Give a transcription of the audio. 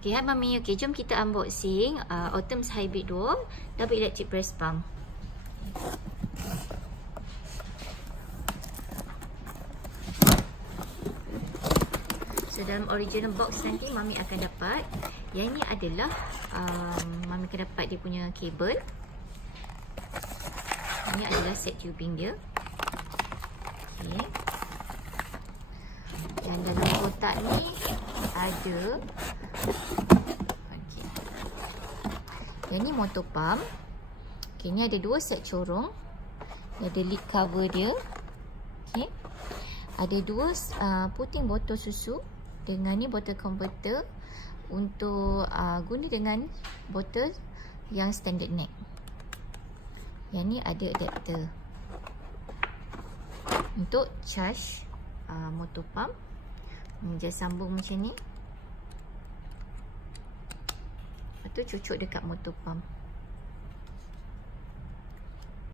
Okay, hai Mami. Okay, jom kita unboxing Autumnz Hybrid Duo double electric press pump. So dalam original box nanti Mami akan dapat, yang ni adalah Mami akan dapat dia punya kabel. Ini adalah set tubing dia. Okay. Dan dalam kotak ni ada, okay, yang ni motor pump. Okay, ni ada dua set corong. Ni ada lid cover dia. Okay. Ada dua puting botol susu dengan ni botol converter untuk guna dengan botol yang standard neck. Yang ni ada adapter untuk charge motor pump. Dia sambung macam ni. Lepas tu cucuk dekat motor pump.